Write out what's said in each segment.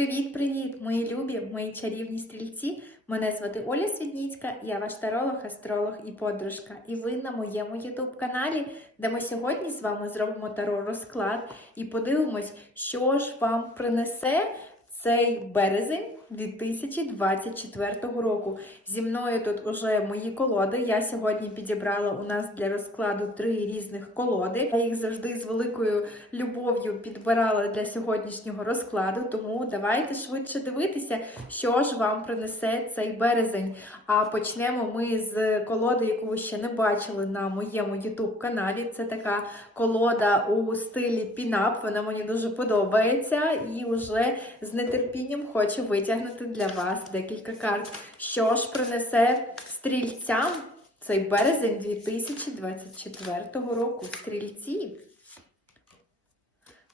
Привіт-привіт, мої любі, мої чарівні стрільці. Мене звати Оля Свідніцька, я ваш таролог, астролог і подружка. І ви на моєму youtube каналі, де ми сьогодні з вами зробимо таро розклад і подивимось, що ж вам принесе цей березень 2024 року. Зі мною тут уже мої колоди. Я сьогодні підібрала у нас для розкладу три різних колоди. Я їх завжди з великою любов'ю підбирала для сьогоднішнього розкладу. Тому давайте швидше дивитися, що ж вам принесе цей березень. А почнемо ми з колоди, яку ви ще не бачили на моєму youtube каналі. Це така колода у стилі пінап. Вона мені дуже подобається і вже з нетерпінням хочу витягнути для вас декілька карт. Що ж принесе стрільцям цей березень 2024 року? Стрільці.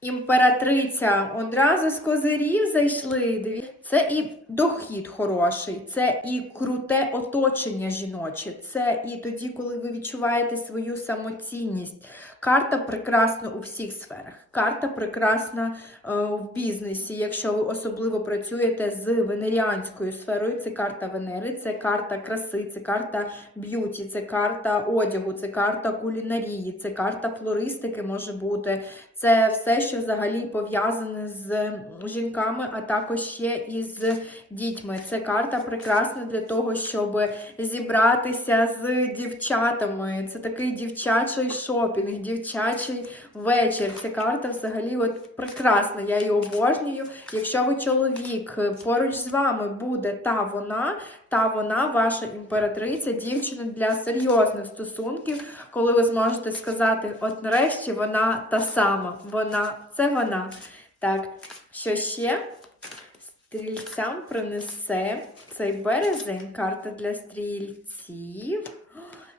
Імператриця одразу з козирів зайшли. Це і дохід хороший, це і круте оточення жіноче, це і тоді, коли ви відчуваєте свою самоцінність. Карта прекрасна у всіх сферах. Карта прекрасна е, в бізнесі. Якщо ви особливо працюєте з венеріанською сферою, це карта Венери, це карта краси, це карта б'юті, це карта одягу, це карта кулінарії, це карта флористики може бути. Це все, що взагалі пов'язане з жінками, а також ще і з дітьми. Це карта прекрасна для того, щоб зібратися з дівчатами. Це такий дівчачий шопінг, дівчачий вечір. Ця карта взагалі от прекрасна. Я її обожнюю. Якщо ви чоловік поруч з вами буде та вона, та вона, ваша імператриця, дівчина для серйозних стосунків, коли ви зможете сказати, от нарешті вона та сама, вона це вона. Так, що ще? Стрільцям принесе цей березень, карта для стрільців.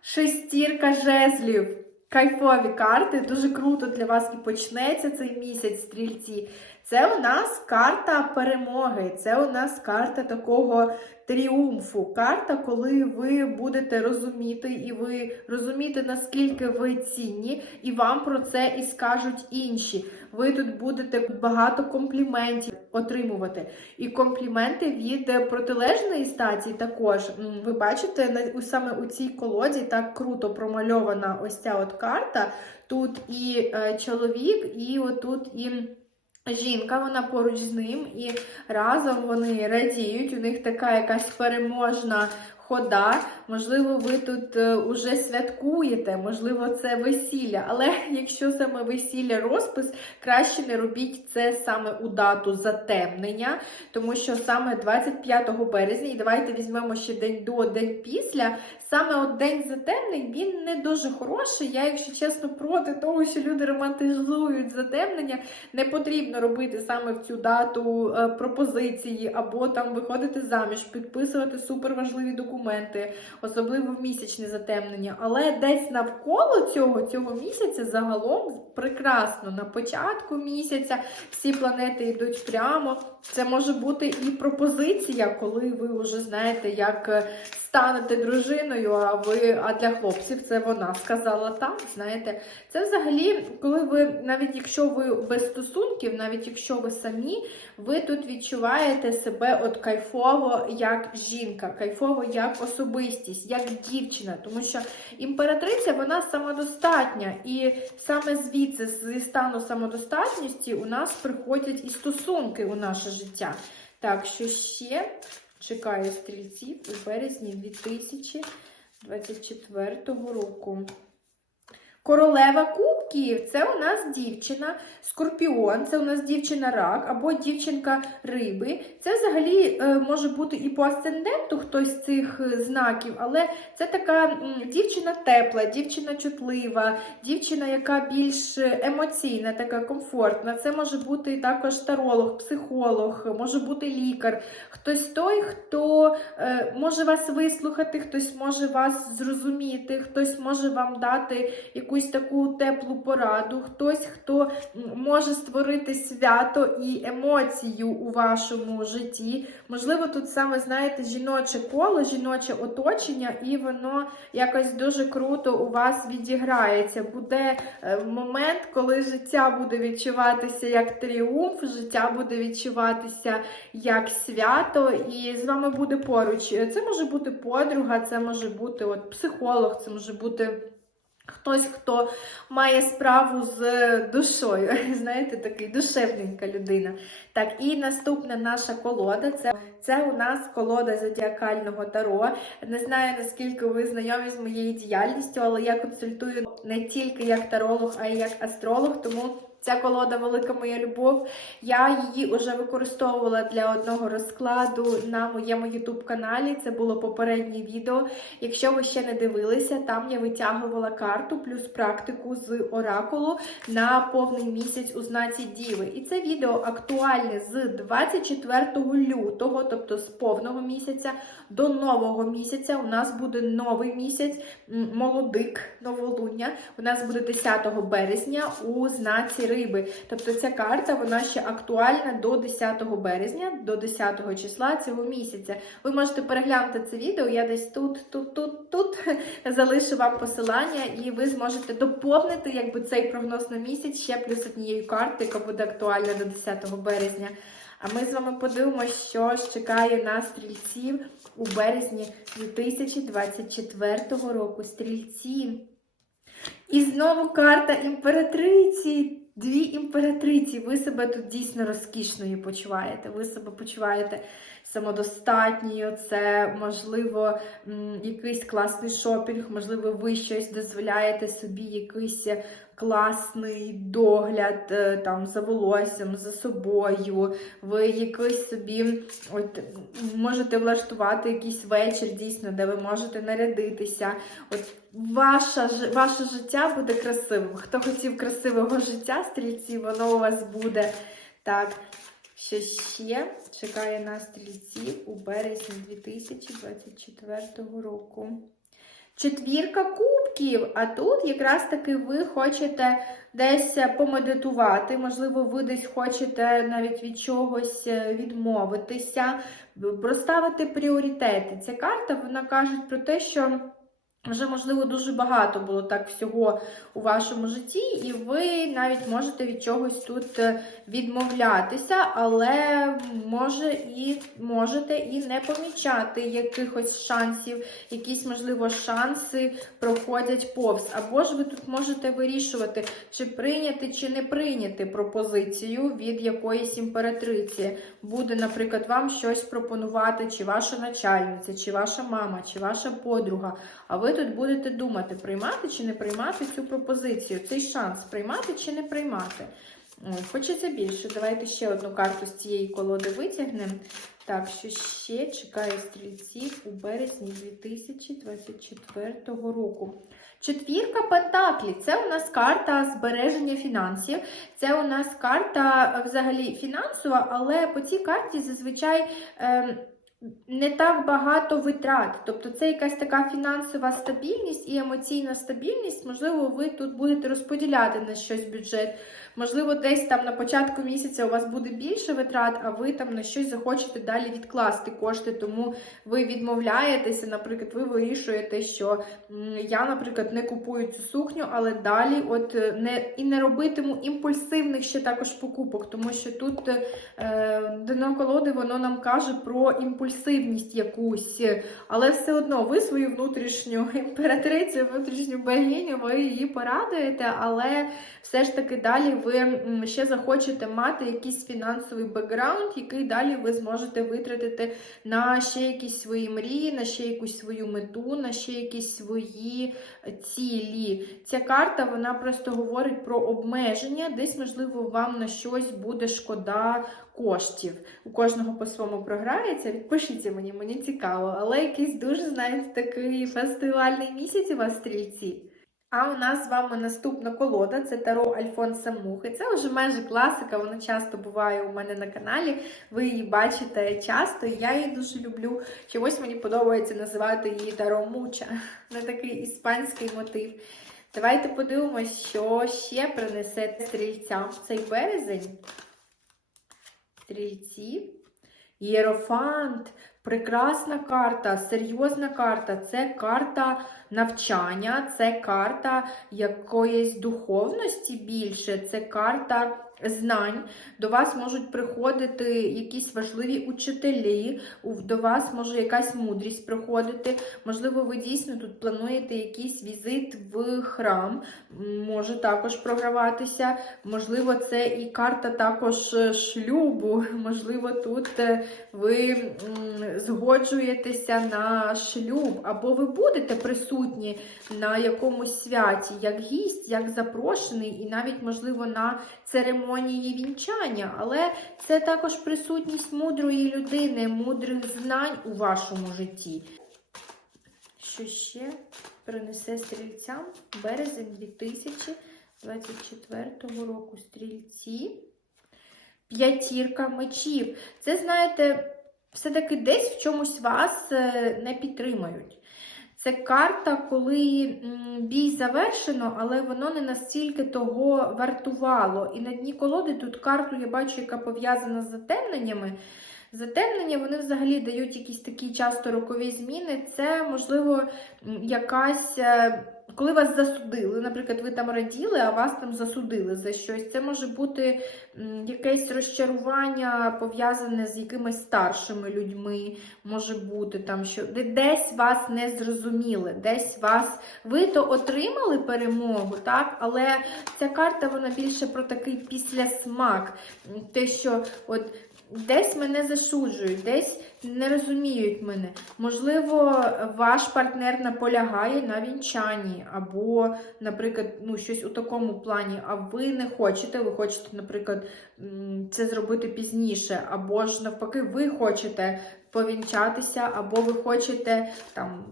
Шестірка жезлів. Кайфові карти, дуже круто для вас і почнеться цей місяць стрільці. Це у нас карта перемоги, це у нас карта такого тріумфу. Карта, коли ви будете розуміти, і ви розумієте, наскільки ви цінні, і вам про це і скажуть інші. Ви тут будете багато компліментів отримувати. І компліменти від протилежної статі також. Ви бачите, саме у цій колоді так круто промальована ось ця от карта. Тут і е, чоловік, і отут і. Жінка, вона поруч з ним, і разом вони радіють. У них така якась переможна хода. Можливо, ви тут е, уже святкуєте, можливо, це весілля. Але якщо саме весілля розпис, краще не робіть це саме у дату затемнення, тому що саме 25 березня, і давайте візьмемо ще день до, день після. Саме от день затемнень він не дуже хороший. Я, якщо чесно, проти того, що люди романтизують затемнення, не потрібно робити саме в цю дату е, пропозиції, або там виходити заміж, підписувати суперважливі документи, особливо в місячне затемнення. Але десь навколо цього цього місяця загалом прекрасно. На початку місяця всі планети йдуть прямо. Це може бути і пропозиція, коли ви вже знаєте, як станете дружиною, а ви, а для хлопців це вона сказала так. Знаєте, це взагалі, коли ви, навіть якщо ви без стосунків, навіть якщо ви самі, ви тут відчуваєте себе от кайфово як жінка, кайфово як особистість, як дівчина, тому що імператриця вона самодостатня, і саме звідси, зі стану самодостатності, у нас приходять і стосунки у наше життя. Так, що ще чекає стрільців у березні 2024 року. Королева кубків це у нас дівчина скорпіон, це у нас дівчина рак або дівчинка риби. Це взагалі е, може бути і по асценденту хтось з цих е, знаків, але це така дівчина тепла, дівчина чутлива, дівчина, яка більш емоційна, така комфортна. Це може бути також таролог, психолог, може бути лікар. Хтось той, хто е, може вас вислухати, хтось може вас зрозуміти, хтось може вам дати якусь якусь таку теплу пораду, хтось, хто може створити свято і емоцію у вашому житті. Можливо, тут саме, знаєте, жіноче коло, жіноче оточення, і воно якось дуже круто у вас відіграється. Буде е, момент, коли життя буде відчуватися як тріумф, життя буде відчуватися як свято, і з вами буде поруч. Це може бути подруга, це може бути от психолог, це може бути. Хтось, хто має справу з душою, знаєте, такий душевненька людина. Так, і наступна наша колода це, це у нас колода зодіакального таро. Не знаю, наскільки ви знайомі з моєю діяльністю, але я консультую не тільки як таролог, а й як астролог, тому ця колода велика моя любов. Я її вже використовувала для одного розкладу на моєму youtube каналі. Це було попереднє відео. Якщо ви ще не дивилися, там я витягувала карту плюс практику з оракулу на повний місяць у знаці Діви. І це відео актуальне з 24 лютого, тобто з повного місяця до нового місяця. У нас буде новий місяць, молодик, новолуння. У нас буде 10 березня у знаці риби. Тобто ця карта вона ще актуальна до 10 березня, до 10 числа цього місяця. Ви можете переглянути це відео. Я десь тут, тут, тут, тут залишу вам посилання, і ви зможете доповнити якби цей прогноз на місяць ще плюс однією картою, яка буде актуальна до 10 березня. А ми з вами подивимося, що чекає нас стрільців у березні 2024 року. Стрільці. І знову карта імператриці. Дві імператриці. Ви себе тут дійсно розкішною почуваєте. Ви себе почуваєте самодостатньою. Це, можливо, якийсь класний шопінг, можливо, ви щось дозволяєте собі, якийсь класний догляд е, там за волоссям, за собою. Ви якийсь собі от, можете влаштувати якийсь вечір, дійсно, де ви можете нарядитися. От Ваша, ваше життя буде красивим. Хто хотів красивого життя, стрільці, воно у вас буде. Так, що ще чекає на стрільців у березні 2024 року. Четвірка кубків. А тут якраз таки ви хочете десь помедитувати. Можливо, ви десь хочете навіть від чогось е, відмовитися, проставити пріоритети. Ця карта вона каже про те, що. Вже, можливо, дуже багато було так всього у вашому житті, і ви навіть можете від чогось тут е, відмовлятися, але може і можете і не помічати якихось шансів, якісь, можливо, шанси проходять повз. Або ж ви тут можете вирішувати, чи прийняти, чи не прийняти пропозицію від якоїсь імператриці. Буде, наприклад, вам щось пропонувати, чи ваша начальниця, чи ваша мама, чи ваша подруга. А ви тут будете думати, приймати чи не приймати цю пропозицію, цей шанс приймати чи не приймати. Хочеться більше. Давайте ще одну карту з цієї колоди витягнемо. Так, що ще чекає стрільців у березні 2024 року. Четвірка Пентаклі це у нас карта збереження фінансів. Це у нас карта е, взагалі фінансова, але по цій карті зазвичай. ем, не так багато витрат. Тобто це якась така фінансова стабільність і емоційна стабільність. Можливо, ви тут будете розподіляти на щось бюджет. Можливо, десь там на початку місяця у вас буде більше витрат, а ви там на щось захочете далі відкласти кошти. Тому ви відмовляєтеся, наприклад, ви вирішуєте, що я, наприклад, не купую цю сукню, але далі от е, не і не робитиму імпульсивних ще також покупок, тому що тут е, дно колоди воно нам каже про імпульсивність якусь, але все одно ви свою внутрішню імператрицю, внутрішню богиню, ви її порадуєте, але все ж таки далі ви ще захочете мати якийсь фінансовий бекграунд, який далі ви зможете витратити на ще якісь свої мрії, на ще якусь свою мету, на ще якісь свої цілі. Ця карта вона просто говорить про обмеження, десь, можливо, вам на щось буде шкода коштів. У кожного по-своєму програється. Відпишіться мені, мені цікаво. Але якийсь дуже, знаєте, такий фестивальний місяць у вас стрільці. А у нас з вами наступна колода це Таро Альфонса Мухи. Це вже майже класика, вона часто буває у мене на каналі. Ви її бачите часто, і я її дуже люблю. Чомусь мені подобається називати її Таро Муча на такий іспанський мотив. Давайте подивимось, що ще принесе стрільцям цей березень. Стрільці. Єрофант. Прекрасна карта, серйозна карта. Це карта навчання, це карта якоїсь духовності більше, це карта знань. До вас можуть приходити якісь важливі учителі, до вас може якась мудрість приходити. Можливо, ви дійсно тут плануєте якийсь візит в храм, може також програватися. Можливо, це і карта також е, шлюбу. Можливо, тут е, ви згоджуєтеся на шлюб, або ви будете присутні на якомусь святі, як гість, як запрошений, і навіть, можливо, на церемонії вінчання. Але це також присутність мудрої людини, мудрих знань у вашому житті. Що ще принесе стрільцям березень 2024 року стрільці? П'ятірка мечів. Це, знаєте, все-таки десь в чомусь вас е, не підтримають. Це карта, коли бій завершено, але воно не настільки того вартувало. І на дні колоди тут карту я бачу, яка пов'язана з затемненнями. Затемнення вони взагалі дають якісь такі часто рокові зміни. Це, можливо, якась. Коли вас засудили, наприклад, ви там раділи, а вас там засудили за щось. Це може бути якесь розчарування пов'язане з якимись старшими людьми, може бути там, що десь вас не зрозуміли, десь вас ви то отримали перемогу, так, але ця карта вона більше про такий післясмак. Те, що от десь мене зашуджують, десь не розуміють мене. Можливо, ваш партнер наполягає на вінчанні, або, наприклад, ну, щось у такому плані, а ви не хочете, ви хочете, наприклад, це зробити пізніше, або ж навпаки, ви хочете повінчатися, або ви хочете там.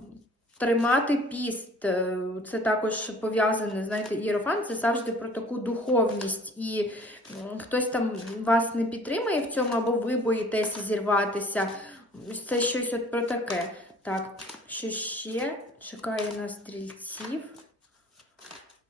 Тримати піст, е, це також пов'язане, знаєте, іерофант це завжди про таку духовність. І хтось там вас не підтримує в цьому, або ви боїтеся зірватися. Це щось от про таке. Так, що ще чекає на стрільців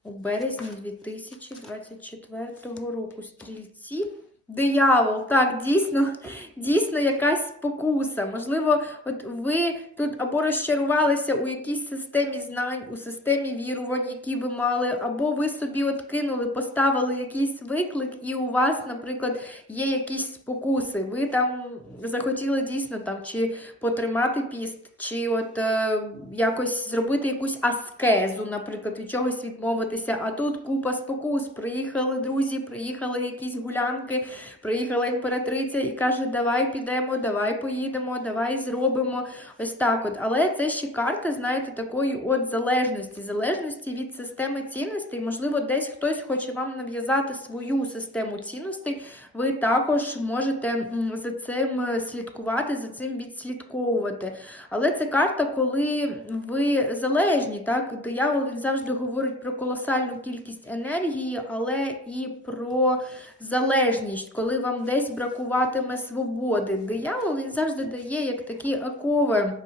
у березні 2024 року. Стрільці. Диявол, так, дійсно, дійсно якась спокуса. Можливо, от ви тут або розчарувалися у якійсь системі знань, у системі вірувань, які ви мали, або ви собі от кинули, поставили якийсь виклик, і у вас, наприклад, є якісь спокуси. Ви там захотіли дійсно там чи потримати піст, чи от е, якось зробити якусь аскезу, наприклад, від чогось відмовитися. А тут купа спокус. Приїхали друзі, приїхали якісь гулянки. Приїхала імператриця і каже: Давай підемо, давай поїдемо, давай зробимо. Ось так от. Але це ще карта, знаєте, такої от залежності, залежності від системи цінностей. Можливо, десь хтось хоче вам нав'язати свою систему цінностей. Ви також можете за цим е, слідкувати, за цим відслідковувати. Але це карта, коли ви залежні, так? Диявол він завжди говорить про колосальну кількість енергії, але і про залежність, коли вам десь бракуватиме свободи. Диявол він завжди дає як такі окови.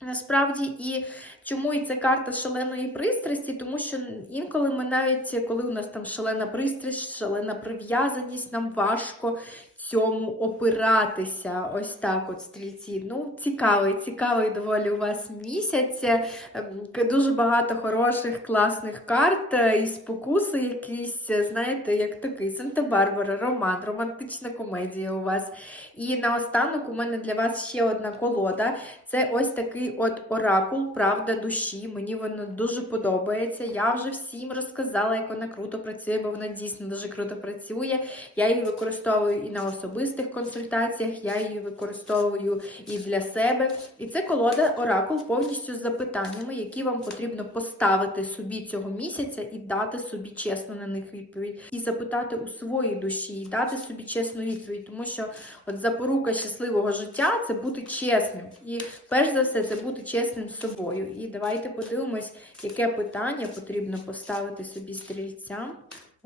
Насправді, і чому і це карта шаленої пристрасті, тому що інколи ми навіть, коли у нас там шалена пристрасть, шалена прив'язаність, нам важко цьому опиратися. Ось так, от стрільці. Ну, цікавий, цікавий доволі у вас місяць. Ем, Дуже багато хороших, класних карт е, і спокуси якісь, е, знаєте, як такий Санта-Барбара, роман, романтична комедія у вас. І наостанок у мене для вас ще одна колода. Це ось такий от оракул, правда душі. Мені воно дуже подобається. Я вже всім розказала, як вона круто працює, бо вона дійсно дуже круто працює. Я її використовую і особистих консультаціях, я її використовую і для себе. І це колода оракул повністю з запитаннями, які вам потрібно поставити собі цього місяця і дати собі чесно на них відповідь. І запитати у своїй душі, і дати собі чесну відповідь, тому що от запорука щасливого життя це бути чесним. І перш за все, це бути чесним з собою. І давайте подивимось, яке питання потрібно поставити собі стрільцям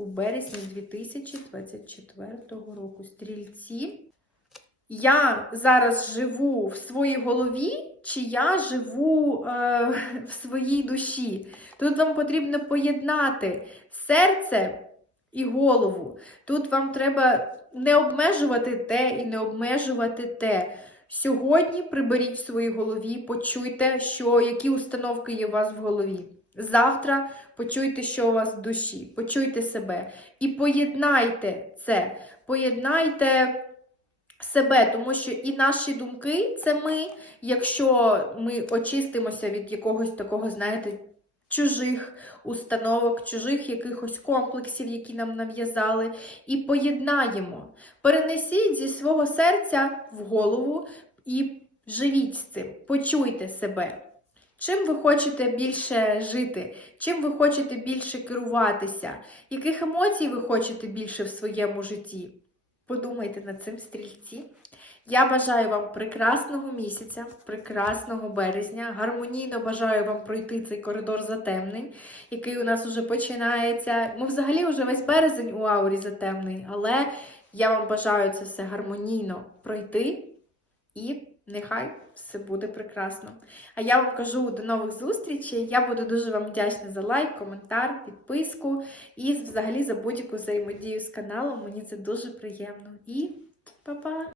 у березні 2024 року. Стрільці. Я зараз живу в своїй голові чи я живу е, в своїй душі. Тут вам потрібно поєднати серце і голову. Тут вам треба не обмежувати те і не обмежувати те. Сьогодні приберіть в своїй голові, почуйте, що які установки є у вас в голові. Завтра почуйте, що у вас в душі, почуйте себе і поєднайте це, поєднайте себе, тому що і наші думки це ми, якщо ми очистимося від якогось такого, знаєте, чужих установок, чужих якихось комплексів, які нам нав'язали, і поєднаємо. Перенесіть зі свого серця в голову і живіть з цим, почуйте себе. Чим ви хочете більше жити, чим ви хочете більше керуватися, яких емоцій ви хочете більше в своєму житті? Подумайте над цим стрільці. Я бажаю вам прекрасного місяця, прекрасного березня. Гармонійно бажаю вам пройти цей коридор затемнень, який у нас вже починається. Ми взагалі вже весь березень у аурі затемний, але я вам бажаю це все гармонійно пройти і нехай все буде прекрасно. А я вам кажу до нових зустрічей. Я буду дуже вам вдячна за лайк, коментар, підписку і взагалі за будь-яку взаємодію з каналом. Мені це дуже приємно. І па-па!